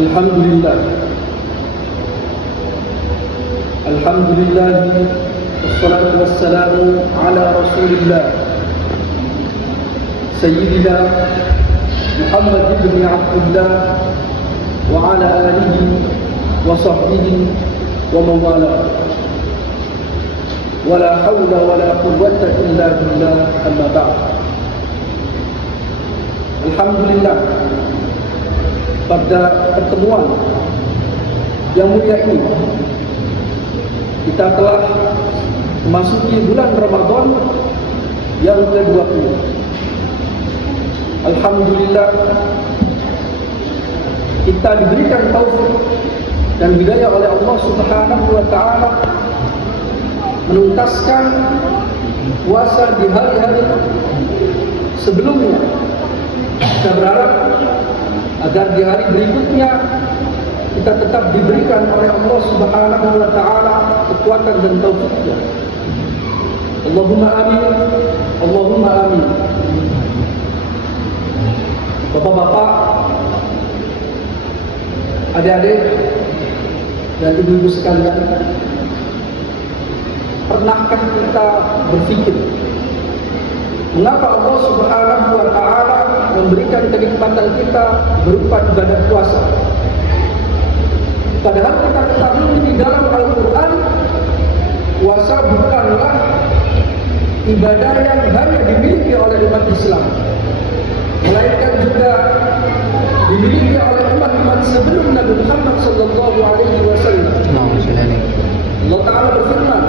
Alhamdulillah. Alhamdulillah. Wassalatu wassalamu ala Rasulillah Sayyidina Muhammad ibn Abdullah wa ala alihi wa sahbihi wa mawala. Wala hawla wala quwwata illa billah, amma ba'd. Alhamdulillah, pada pertemuan yang mulia ini kita telah memasuki bulan Ramadan yang ke-20. Alhamdulillah, kita diberikan taufik dan hidayah oleh Allah Subhanahu wa taala menuntaskan puasa di hari-hari sebelumnya. Kita berharap agar di hari berikutnya kita tetap diberikan oleh Allah Subhanahu wa taala kekuatan dan taufiknya. Allahumma amin. Allahumma amin. Bapak-bapak, adik-adik dan ibu-ibu sekalian, pernahkah kita berpikir mengapa Allah Subhanahu wa taala memberikan kenikmatan kita berupa ibadah puasa? Padahal kita ketahui di dalam Al-Quran, puasa bukanlah ibadah yang hanya dimiliki oleh umat Islam, melainkan juga dimiliki oleh umat-umat sebelum Nabi Muhammad sallallahu alaihi wasallam. Allah Ta'ala berfirman,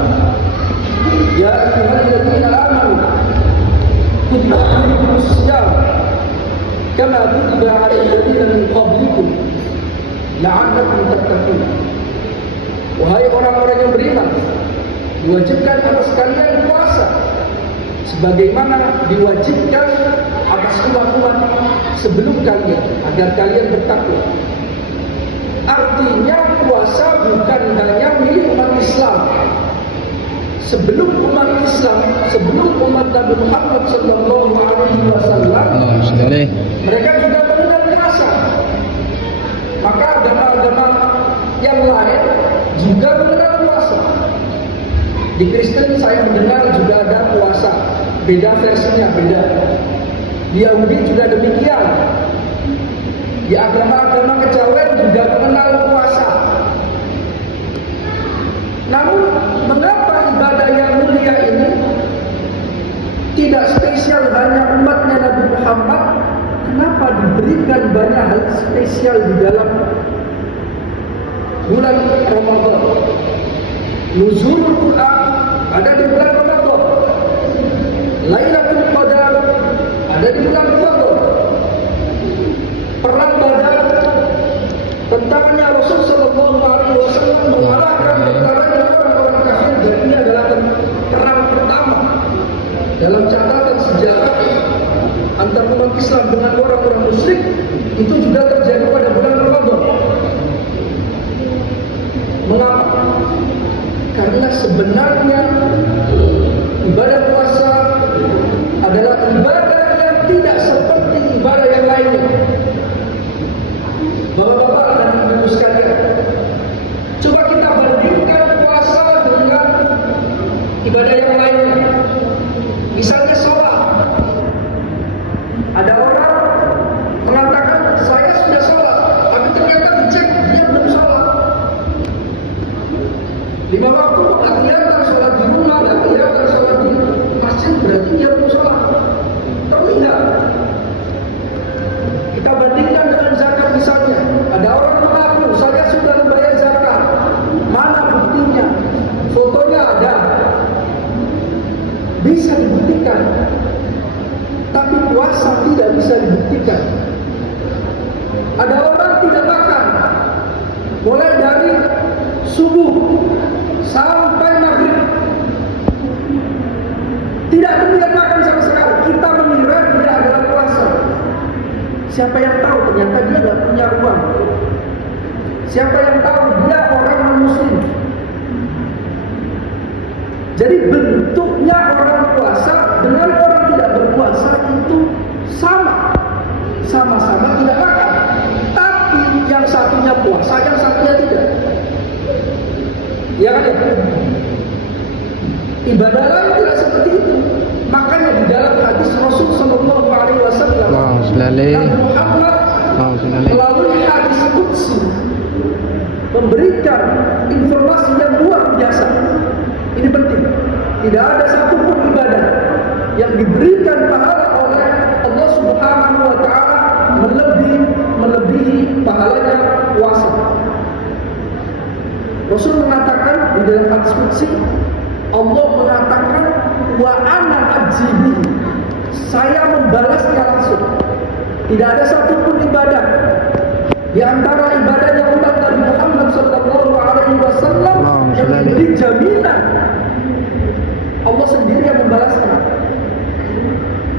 Ya ayyuhalladzina amanu kutiba alaikumus syiyam kama kutiba alal ladzina min qablikum la'allakum tattaqun. Wahai orang-orang yang beriman, diwajibkan atas kalian puasa sebagaimana diwajibkan atas umat-umat sebelum kalian agar kalian bertakwa. Artinya puasa bukan hanya milik umat Islam. Sebelum umat Islam, sebelum umat Nabi Muhammad sallallahu alaihi wasallam, mereka juga mengenal puasa. Maka agama-agama yang lain juga mengenal puasa. Di Kristen saya mendengar juga ada puasa, beda versinya, beda. Di Yahudi juga demikian. Di agama-agama kejawen juga mengenal puasa. Namun mengapa ibadah yang mulia ini tidak spesial hanya umatnya Nabi Muhammad? Kenapa diberikan banyak hal spesial di dalam bulan Ramadan? Nuzulul Quran ada di bulan Ramadan, Lailatul Qadar ada di bulan Ramadan, perang Badar, tentaranya Rasul sallallahu alaihi wasallam mengalahkan tentaranya orang-orang kafir, dan ini adalah perang pertama dalam catatan sejarah antara umat Islam dengan orang-orang musyrik. Itu juga terjadi pada bulan Ramadan. Mengapa? Karena sebenarnya ibadah puasa adalah ibadah yang tidak seperti ibadah yang lainnya. Bapak-bapak dan ibu sekalian, coba kita bandingkan puasa dengan ibadah yang lainnya. Misalnya sholat. Ada orang mengatakan saya sudah sholat, tapi ternyata dicek dia belum sholat. 5 waktu nggak kelihatan, sholat di rumah nggak kelihatan, sholat di masjid, berarti dia belum sholat. Terlihat. Kita bandingkan dengan zakat misalnya. Ada orang mengaku saya sudah membayar zakat. Mana buktinya? Fotonya ada. Bisa dibuktikan. Tapi puasa tidak bisa dibuktikan. Ada orang tidak makan mulai dari subuh sampai maghrib, tidak berniat makan sama sekali. Kita mengira dia adalah puasa. Siapa yang tahu ternyata dia tidak punya uang. Siapa yang tahu dia orang non-muslim. Jadi bentuknya orang puasa dengan orang tidak berpuasa itu sama. Sama-sama tidak makan. Tapi yang satunya puasa, yang satunya tidak. Ya kan? Ibadah lain tidak seperti itu. Makanya di dalam hadis Rasul Sallallahu Alaihi Wasallam, Muhammad melalui hadis Qudsi memberikan informasi yang luar biasa. Ini penting. Tidak ada satupun ibadah yang diberikan pahala oleh Allah Subhanahu Wa Taala melebihi pahalanya puasa. Rasul mengatakan di dalam hadis Qudsi, Allah mengatakan wa ana ajibi, saya membalasnya langsung. Tidak ada satupun ibadah di antara ibadahnya umat Nabi Muhammad Sallallahu Alaihi Wasallam yang diberi jaminan Allah sendiri yang membalasnya.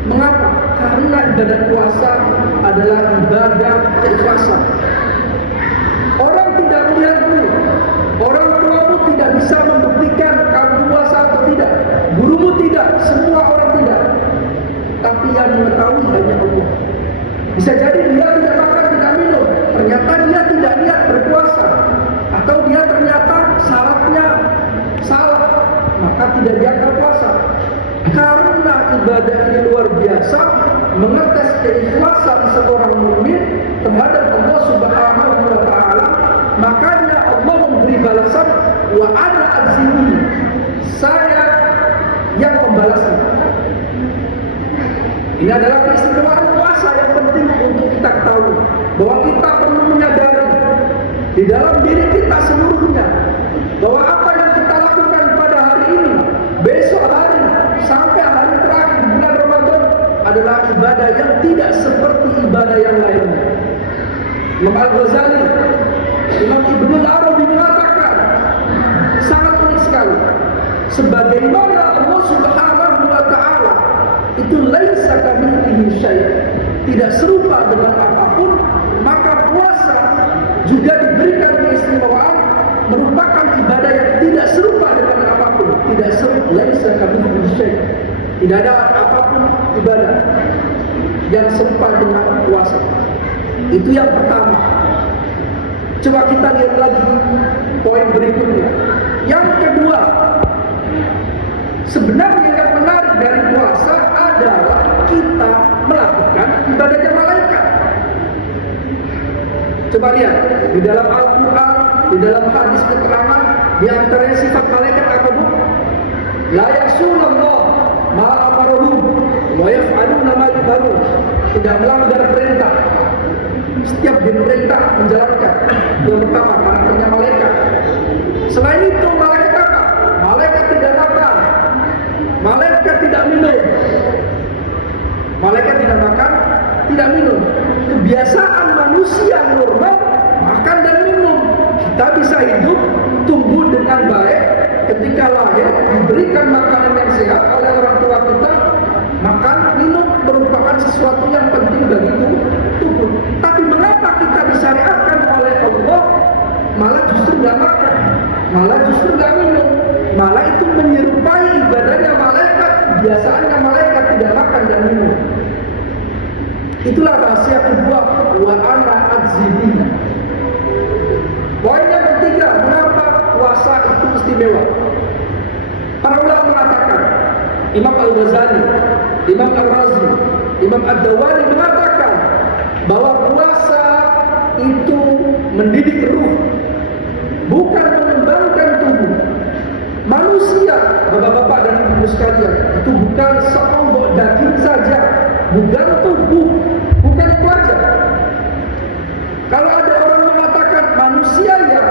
Mengapa? Karena ibadah puasa adalah ibadah keikhlasan. Orang tidak melihat dulu, orang tuamu tidak bisa membuktikan kamu puasa atau tidak, gurumu tidak, semua orang tidak. Tapi yang mengetahui hanya Allah. Bisa jadi dia tidak makan, tidak minum, ternyata dia tidak niat berpuasa, atau dia ternyata syaratnya salah, maka tidak dianggap puasa. Karena ibadah ini luar biasa, mengetes keikhlasan seorang mukmin terhadap Allah Subhanahu Wa Taala, makanya Allah memberi balasan wa ana azihi, saya yang membalasnya. Ini adalah keistimewaan puasa yang penting untuk kita ketahui, bahwa kita perlu menyadari di dalam diri kita seluruhnya bahwa apa yang kita lakukan pada hari ini, besok hari, sampai hari terakhir bulan Ramadan adalah ibadah yang tidak seperti ibadah yang lainnya. Imam Al-Ghazali, Imam Ibnu Arabi mengatakan sangat unik sekali, sebagaimana Allah Subhanahu Wa Taala itu laisa kamitslihi syai', tidak serupa dengan apapun, maka puasa juga diberikan keistimewaan merupakan ibadah yang tidak serupa dengan apapun, tidak serupa, laisa kamitslihi syai', tidak ada apapun ibadah yang serupa dengan puasa. Itu yang pertama. Coba kita lihat lagi poin berikutnya. Yang kedua, sebenarnya yang menarik dari puasa adalah kita melakukan ibadahnya malaikat. Coba lihat di dalam Al-Quran, di dalam hadis keterangan, di antaranya sifat malaikat apa bu? La ya'sunallah ma amaruhum wa yaf'aluna ma yu'marun. Tidak melanggar perintah. Setiap diperintah menjalankan. Yang pertama, karakternya malaikat. Selain itu, malaikat apa? Malaikat tidak makan, malaikat tidak minum. Malaikat tidak makan, tidak minum. Kebiasaan manusia normal makan dan minum. Kita bisa hidup, tumbuh dengan baik. Ketika lahir, diberikan makanan yang sehat oleh orang tua kita. Makan, minum merupakan sesuatu yang penting bagi tubuh. Tapi mengapa kita disyariatkan oleh Allah malah justru nggak makan, malah justru nggak minum, malah itu menyerupai ibadahnya malaikat, biasaannya malaikat tidak makan dan minum. Itulah rahasia kedua, wa ana azibi. Poin yang ketiga, mengapa puasa itu istimewa? Para ulama mengatakan, Imam Al-Ghazali, Imam Al-Razi, Imam Ad-Dawani mengatakan bahwa puasa itu mendidik ruh, bukan mengembangkan tubuh. Manusia, bapak-bapak dan ibu sekalian, itu bukan seonggok daging saja, bukan tubuh, bukan itu aja. Kalau ada orang mengatakan manusia ya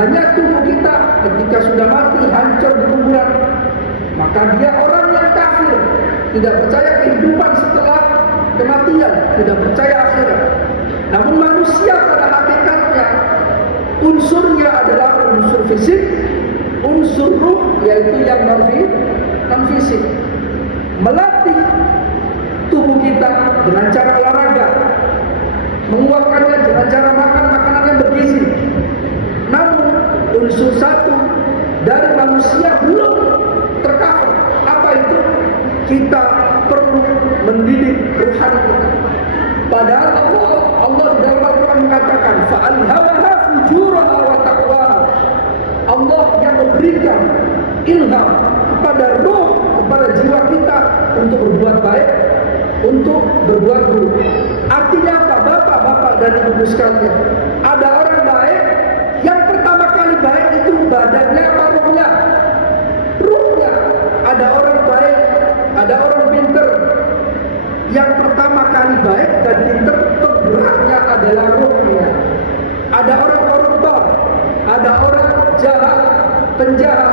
hanya tubuh kita ketika sudah mati hancur di kuburan, maka dia orang yang kafir, tidak percaya kehidupan setelah kematian, tidak percaya akhirat. Namun manusia pada hakikatnya unsurnya adalah unsur fisik, unsur ruh, yaitu yang non fisik. Melatih tubuh kita dengan cara olahraga, menguatkannya dengan cara makan makanan yang bergizi. Namun unsur satu dari manusia belum tercover. Apa itu? Kita perlu mendidik rohani kita. Padahal Allah di dalam Al-Quran mengatakan, alhamaha fujuraha wa taqwaha. Allah yang memberikan ilham kepada ruh, kepada jiwa kita untuk berbuat baik, untuk berbuat buruk. Artinya apa? Bapak-bapak dan ibu sekalian, ada orang baik yang pertama kali baik itu badannya apa ruhnya? Ruhnya. Ada orang baik, ada orang pinter. Yang pertama kali baik dan pinter, penggeraknya adalah ruhnya. Ada orang koruptor, ada orang jahat, penjahat.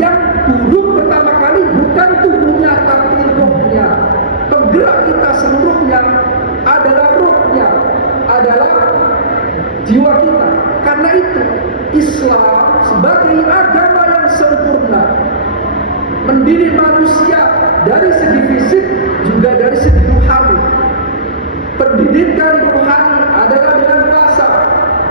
Yang buruk pertama kali bukan tubuhnya tapi ruhnya. Penggerak kita seluruhnya adalah ruhnya, adalah jiwa kita. Karena itu Islam sebagai agama yang sempurna mendidik manusia dari segi fisik juga dari segi rohani. Pendidikan rohani adalah dengan puasa.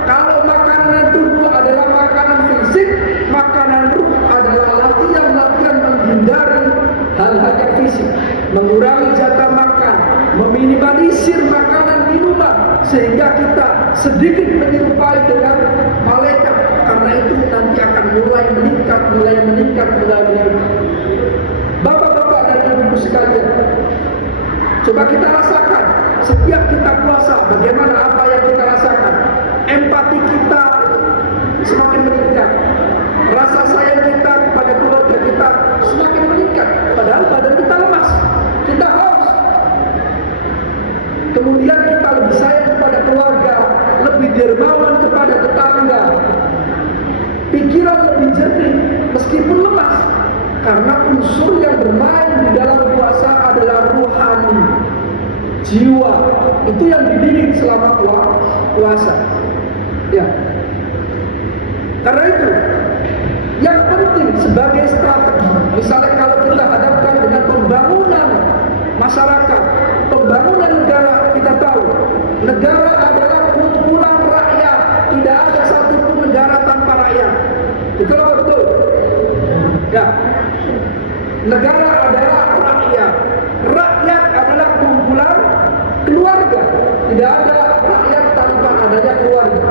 Kalau makanan tubuh adalah makanan fisik, makanan ruh adalah latihan-latihan menghindari hal-hal yang fisik, mengurangi jatah makan, meminimalisir makanan minuman sehingga kita sedikit menyerupai dengan malaikat. Karena itu nanti akan mulai meningkat. Bapak-bapak dan ibu sekalian, coba kita rasakan setiap kita puasa bagaimana apa yang kita rasakan. Empati kita semakin meningkat, rasa sayang kita kepada keluarga kita semakin meningkat. Padahal badan kita lemas, kita haus. Kemudian kita lebih sayang kepada keluarga, lebih dermawan kepada tetangga. Pikiran lebih jernih meskipun lemas. Karena unsur yang bermain di dalam puasa adalah rohani, jiwa. Itu yang dididik selama puasa. Ya. Karena itu yang penting sebagai strategi, misalnya kalau kita hadapkan dengan pembangunan masyarakat, pembangunan negara, kita tahu negara adalah kumpulan rakyat, tidak ada satupun negara tanpa rakyat. Betul. Ya. Negara adalah rakyat. Rakyat adalah kumpulan keluarga. Tidak ada rakyat tanpa adanya keluarga.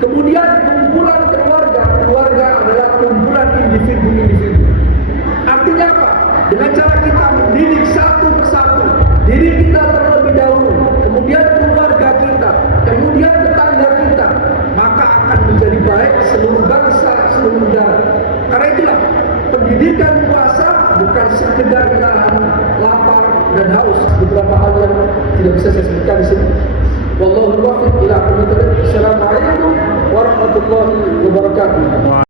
Kemudian kumpulan keluarga adalah kumpulan individu-individu. Artinya apa? Dengan cara kita mendidik satu persatu, diri kita terlebih dahulu, kemudian keluarga kita, kemudian tetangga kita, maka akan menjadi baik seluruh bangsa, seluruh negara. Karena itulah pendidikan puasa bukan sekedar menahan lapar dan haus, beberapa hal yang tidak bisa saya sebutkan di sini. Wallahu a'lam bishawab. Assalamualaikum warahmatullahi wabarakatuh.